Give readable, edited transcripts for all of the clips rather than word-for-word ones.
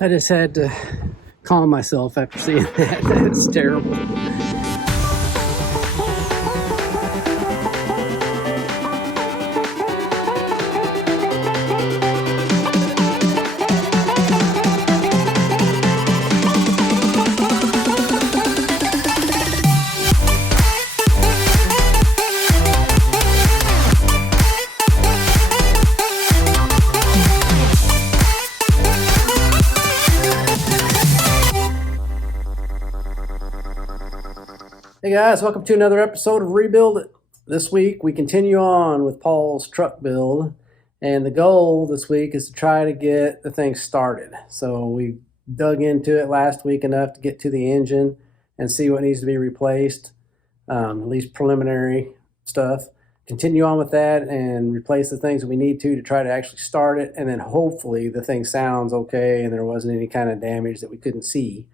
I just had to calm myself after seeing that. That's terrible. Hey guys, welcome to another episode of Rebuild It. This week we continue on with Paul's truck build, and the goal this week is to try to get the thing started. So we dug into it last week enough to get to the engine and see what needs to be replaced, at least preliminary stuff. Continue on with that and replace the things that we need to try to actually start it, and then hopefully the thing sounds okay and there wasn't any kind of damage that we couldn't see,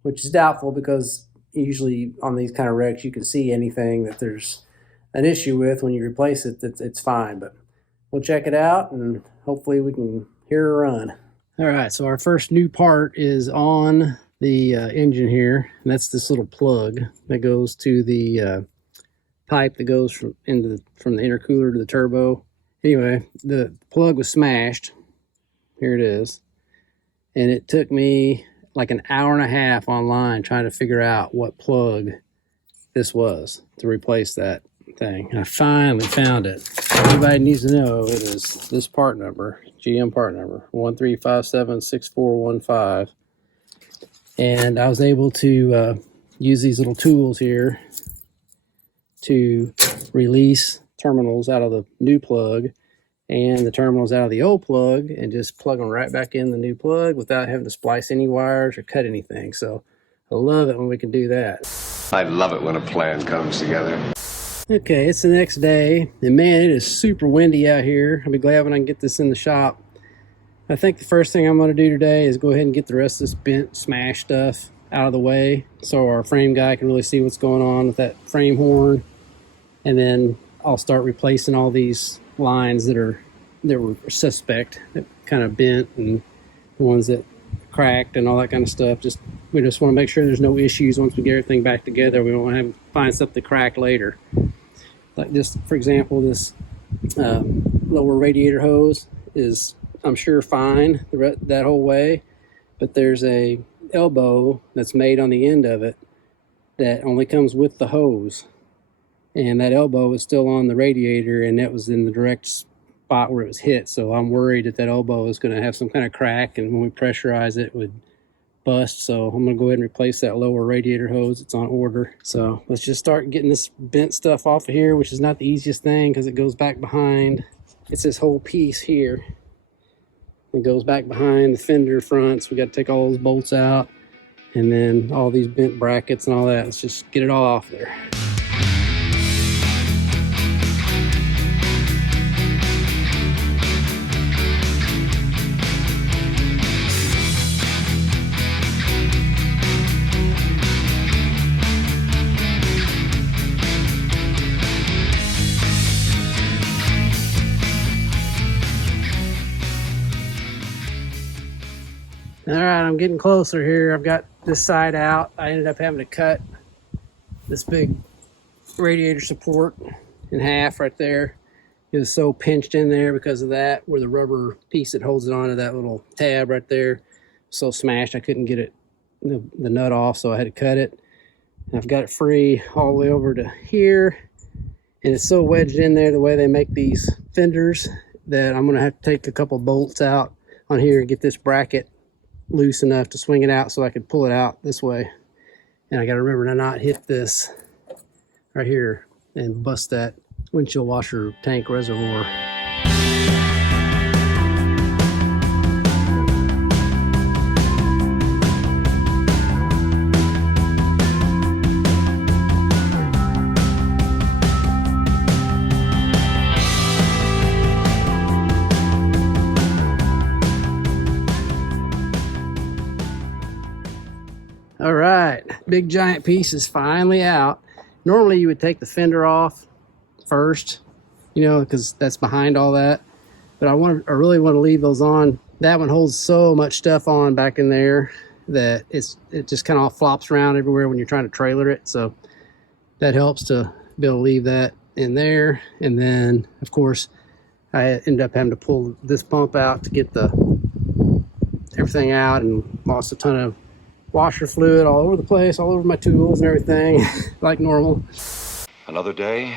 which is doubtful because usually on these kind of wrecks you can see anything that there's an issue with. When you replace it, it's fine, but we'll check it out and hopefully we can hear it run. All right, so our first new part is on the engine here, and that's this little plug that goes to the pipe that goes from the intercooler to the turbo. Anyway, the plug was smashed. Here it is, and it took me like an hour and a half online trying to figure out what plug this was to replace that thing. I finally found it. Everybody needs to know it is this part number, GM part number 13576415. And I was able to use these little tools here to release terminals out of the new plug and the terminals out of the old plug, and just plug them right back in the new plug without having to splice any wires or cut anything. So I love it when we can do that. I love it when a plan comes together. Okay, it's the next day, and man, it is super windy out here. I'll be glad when I can get this in the shop. I think the first thing I'm going to do today is go ahead and get the rest of this bent, smashed stuff out of the way so our frame guy can really see what's going on with that frame horn. And then I'll start replacing all these lines that were suspect, that kind of bent, and the ones that cracked and all that kind of stuff. We just want to make sure there's no issues once we get everything back together. We don't want to find something cracked later. Like just for example, this lower radiator hose is, I'm sure, fine that whole way, but there's a elbow that's made on the end of it that only comes with the hose. And that elbow is still on the radiator, and that was in the direct spot where it was hit. So I'm worried that elbow is going to have some kind of crack, and when we pressurize it, it would bust. So I'm going to go ahead and replace that lower radiator hose. It's on order. So let's just start getting this bent stuff off of here, which is not the easiest thing because it goes back behind. It's this whole piece here. It goes back behind the fender fronts. We got to take all those bolts out, and then all these bent brackets and all that. Let's just get it all off there. All right, I'm getting closer here. I've got this side out. I ended up having to cut this big radiator support in half right there. It was so pinched in there because of that, where the rubber piece that holds it onto that little tab right there, so smashed I couldn't get it the nut off, so I had to cut it. And I've got it free all the way over to here, and it's so wedged in there the way they make these fenders that I'm gonna have to take a couple bolts out on here and get this bracket loose enough to swing it out so I could pull it out this way. And I got to remember to not hit this right here and bust that windshield washer tank reservoir. All right, big giant piece is finally out. Normally you would take the fender off first, you know, because that's behind all that. But I really want to leave those on That one holds so much stuff on back in there that it just kind of all flops around everywhere when you're trying to trailer it. So that helps to be able to leave that in there. And then of course I ended up having to pull this pump out to get everything out, and lost a ton of washer fluid all over the place, all over my tools and everything, like normal. Another day,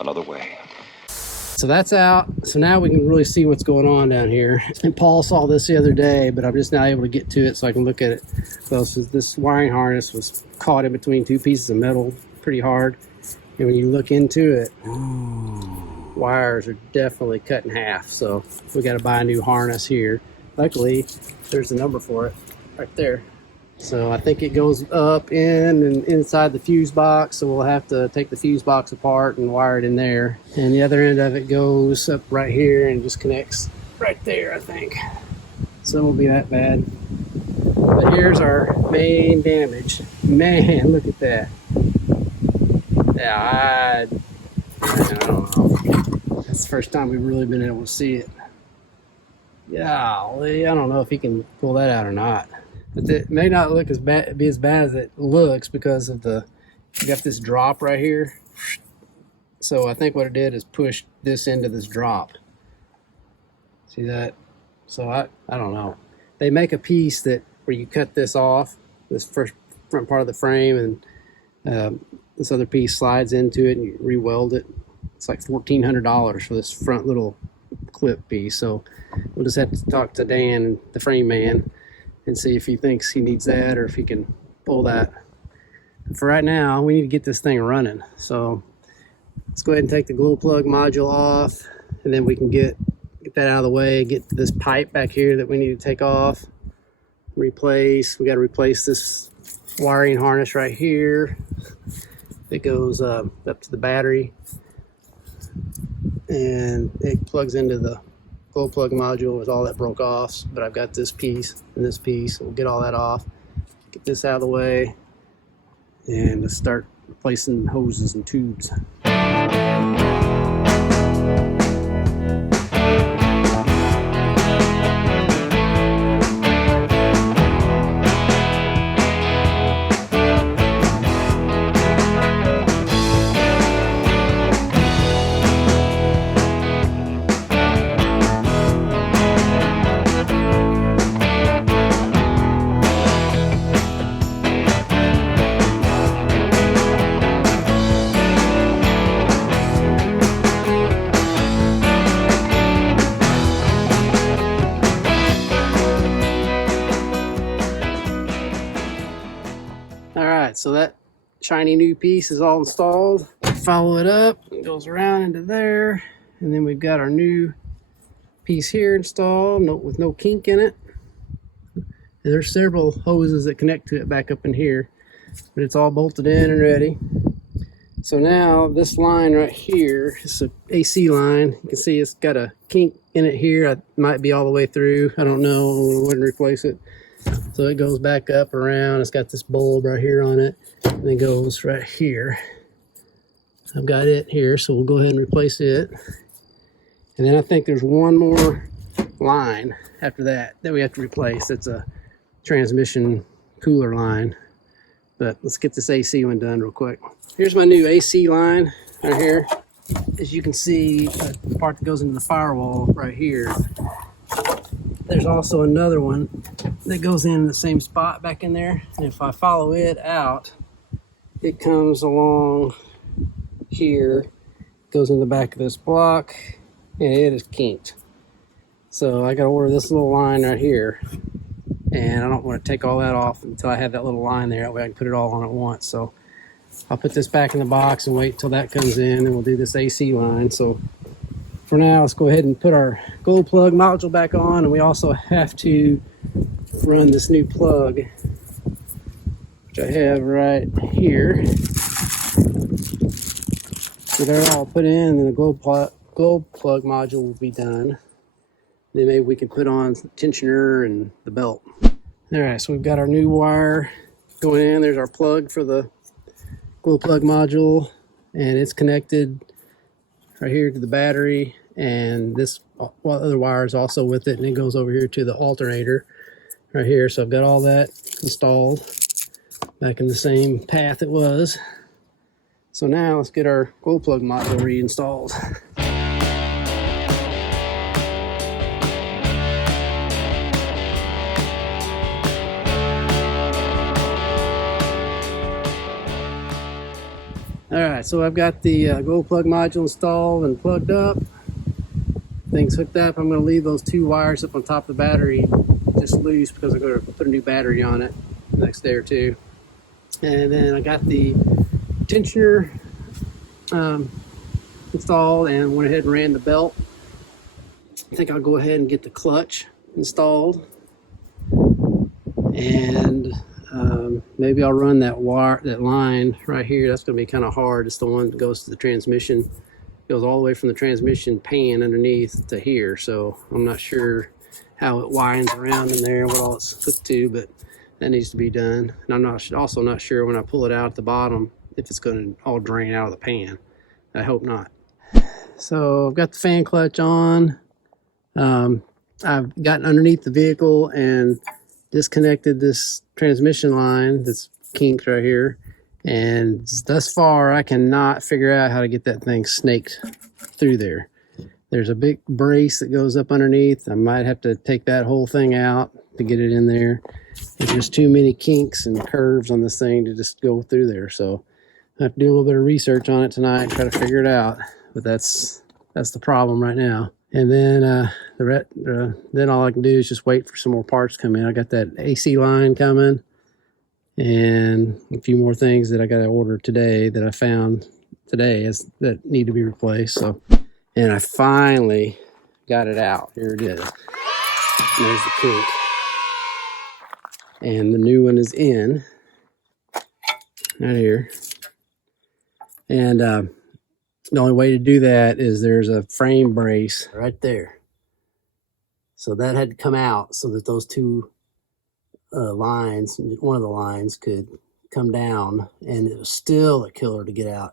another way. So that's out. So now we can really see what's going on down here. And Paul saw this the other day, but I'm just now able to get to it so I can look at it. So this wiring harness was caught in between two pieces of metal pretty hard. And when you look into it, wires are definitely cut in half. So we got to buy a new harness here. Luckily, there's the number for it right there. So I think it goes up in and inside the fuse box, so we'll have to take the fuse box apart and wire it in there. And the other end of it goes up right here and just connects right there, I think. So it won't be that bad. But here's our main damage. Man, look at that. Yeah, I don't know. That's the first time we've really been able to see it. Golly, I don't know if he can pull that out or not. But it may not look be as bad as it looks because of you got this drop right here. So I think what it did is push this into this drop. See that? So I don't know. They make a piece where you cut this off, this front part of the frame, and this other piece slides into it and you re-weld it. It's like $1,400 for this front little clip piece. So we'll just have to talk to Dan, the frame man, and see if he thinks he needs that or if he can pull that. For right now, we need to get this thing running. So let's go ahead and take the glow plug module off, and then we can get that out of the way, get this pipe back here that we need to take off, replace. We got to replace this wiring harness right here that goes up to the battery, and it plugs into the glow plug module with all that broke off. But I've got this piece and this piece. We'll get all that off, get this out of the way, and let's start replacing hoses and tubes. So that shiny new piece is all installed. Follow it up, it goes around into there, and then we've got our new piece here installed with no kink in it. And there's several hoses that connect to it back up in here, but it's all bolted in and ready. So now this line right here is an AC line. You can see it's got a kink in it here. It might be all the way through. I don't know. We wouldn't replace it. So it goes back up around. It's got this bulb right here on it, and it goes right here. I've got it here, so we'll go ahead and replace it. And then I think there's one more line after that we have to replace. It's a transmission cooler line. But let's get this AC one done real quick. Here's my new AC line right here. As you can see, the part that goes into the firewall right here. There's also another one that goes in the same spot back in there. And if I follow it out, it comes along here, goes in the back of this block, and it is kinked. So I got to order this little line right here. And I don't want to take all that off until I have that little line there. That way I can put it all on at once. So I'll put this back in the box and wait till that comes in, and we'll do this AC line. So for now, let's go ahead and put our glow plug module back on, and we also have to run this new plug, which I have right here. So they're all put in, and then the glow plug module will be done. Then maybe we can put on tensioner and the belt. All right, so we've got our new wire going in. There's our plug for the glow plug module, and it's connected right here to the battery, and this other wires also with it, and it goes over here to the alternator right here. So I've got all that installed back in the same path it was. So now let's get our glow plug module reinstalled. Alright, so I've got the glow plug module installed and plugged up. Things hooked up. I'm going to leave those 2 wires up on top of the battery just loose because I'm going to put a new battery on it the next day or two. And then I got the tensioner installed and went ahead and ran the belt. I think I'll go ahead and get the clutch installed. And maybe I'll run that line right here. That's going to be kind of hard. It's the one that goes to the transmission. It goes all the way from the transmission pan underneath to here. So I'm not sure how it winds around in there, what all it's hooked to, but that needs to be done. And I'm also not sure when I pull it out at the bottom if it's going to all drain out of the pan. I hope not. So I've got the fan clutch on. I've gotten underneath the vehicle and disconnected this transmission line that's kinked right here, and thus far I cannot figure out how to get that thing snaked through there. There's a big brace that goes up underneath. I might have to take that whole thing out to get it in there. There's just too many kinks and curves on this thing to just go through there, so I have to do a little bit of research on it tonight and try to figure it out. But that's the problem right now. And then then all I can do is just wait for some more parts to come in. I got that AC line coming and a few more things that I got to order today that I found today that need to be replaced. So, and I finally got it out. Here it is. There's the kink. And the new one is in right here. And the only way to do that is there's a frame brace right there. So that had to come out so that those 2 lines, one of the lines could come down, and it was still a killer to get out.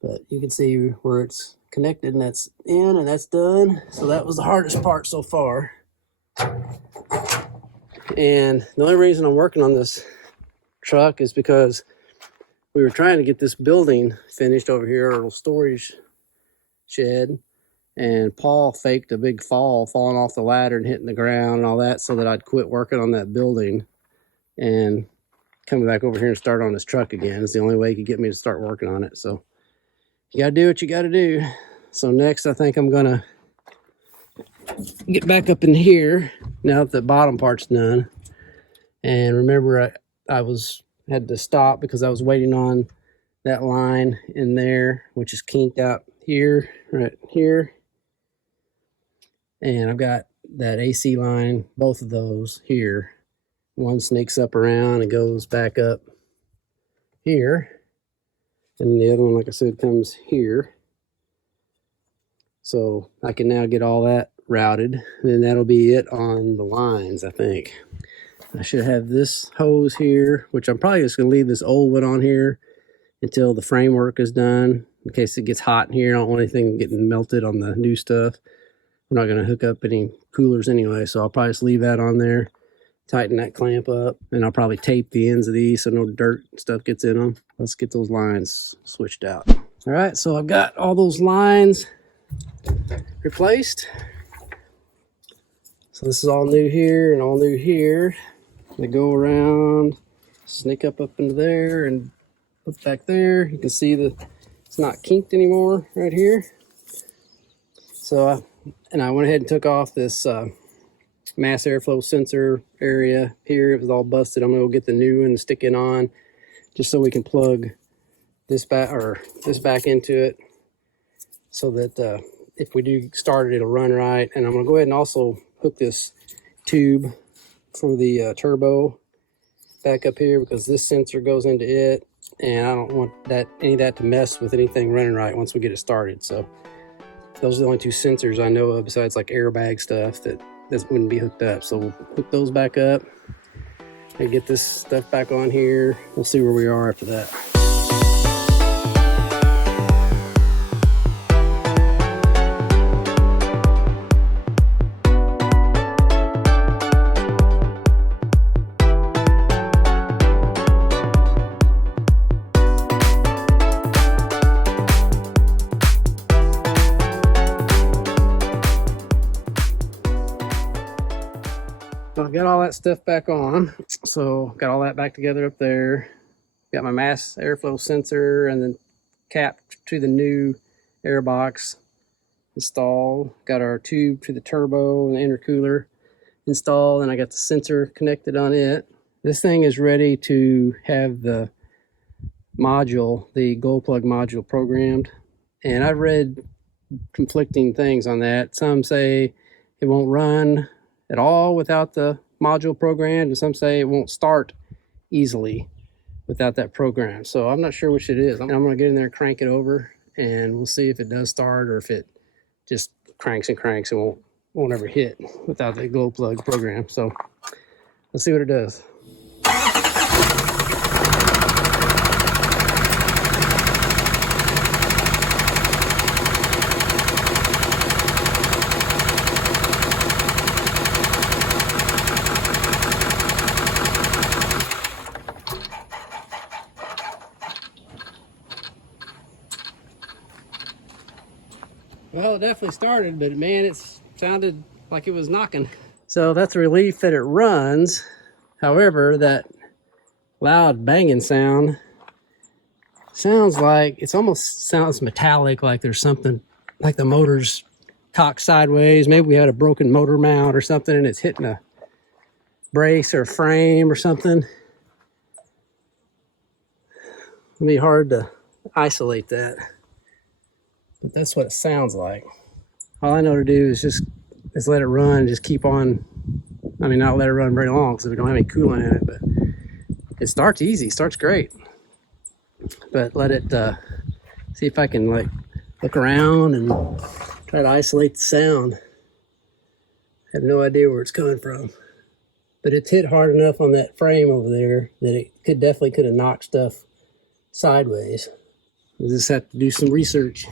But you can see where it's connected, and that's in and that's done. So that was the hardest part so far. And the only reason I'm working on this truck is because we were trying to get this building finished over here, our little storage shed, and Paul faked a big falling off the ladder and hitting the ground and all that so that I'd quit working on that building and come back over here and start on this truck again. It's the only way he could get me to start working on it. So you gotta do what you gotta do. So next I think I'm gonna get back up in here now that the bottom part's done. And remember I had to stop because I was waiting on that line in there, which is kinked out here, right here. And I've got that AC line, both of those here. One snakes up around and goes back up here. And the other one, like I said, comes here. So I can now get all that routed. And then that'll be it on the lines, I think. I should have this hose here, which I'm probably just going to leave this old one on here until the framework is done, in case it gets hot in here. I don't want anything getting melted on the new stuff. I'm not going to hook up any coolers anyway, so I'll probably just leave that on there, tighten that clamp up, and I'll probably tape the ends of these so no dirt stuff gets in them. Let's get those lines switched out. All right, so I've got all those lines replaced. So this is all new here and all new here. They go around, sneak up into there and up back there. You can see it's not kinked anymore right here. So, and I went ahead and took off this mass airflow sensor area here. It was all busted. I'm gonna go get the new one and stick it on, just so we can plug this back into it, so that if we do start it, it'll run right. And I'm gonna go ahead and also hook this tube for the turbo back up here, because this sensor goes into it, and I don't want any of that to mess with anything running right once we get it started. So those are the only 2 sensors I know of besides like airbag stuff that wouldn't be hooked up. So we'll hook those back up and get this stuff back on here. We'll see where we are after that. got all that stuff back on. So got all that back together up there. Got my mass airflow sensor and then capped to the new air box installed. Got our tube to the turbo and the intercooler installed, and I got the sensor connected on it. This thing is ready to have the module, the glow plug module programmed. And I've read conflicting things on that. Some say it won't run at all without the module programmed, and some say it won't start easily without that program. So I'm not sure which it is. I'm going to get in there and crank it over, and we'll see if it does start or if it just cranks and cranks and won't ever hit without the glow plug program. So let's see what it does. Well, it definitely started, but man, it sounded like it was knocking. So that's a relief that it runs. However, that loud banging sound sounds like, it almost sounds metallic, like there's something, like the motor's cocked sideways. Maybe we had a broken motor mount or something and it's hitting a brace or a frame or something. It'll be hard to isolate that. But that's what it sounds like. All I know to do is let it run, just keep on. I mean, not let it run very long because we don't have any coolant in it, but it starts easy, starts great. But let it, see if I can like look around and try to isolate the sound. I have no idea where it's coming from. But it's hit hard enough on that frame over there that it definitely could have knocked stuff sideways. We just have to do some research.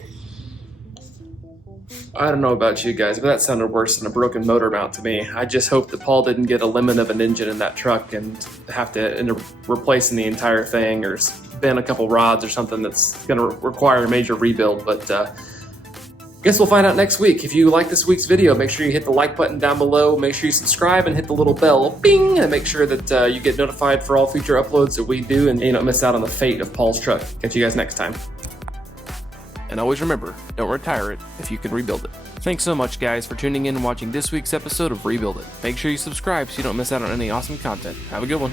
I don't know about you guys, but that sounded worse than a broken motor mount to me. I just hope that Paul didn't get a lemon of an engine in that truck and have to end up replacing the entire thing or bend a couple rods or something that's going to require a major rebuild. But guess we'll find out next week. If you like this week's video, make sure you hit the like button down below. Make sure you subscribe and hit the little bell, bing, and make sure that you get notified for all future uploads that we do and you don't miss out on the fate of Paul's truck. Catch you guys next time. And always remember, don't retire it if you can rebuild it. Thanks so much, guys, for tuning in and watching this week's episode of Rebuild It. Make sure you subscribe so you don't miss out on any awesome content. Have a good one.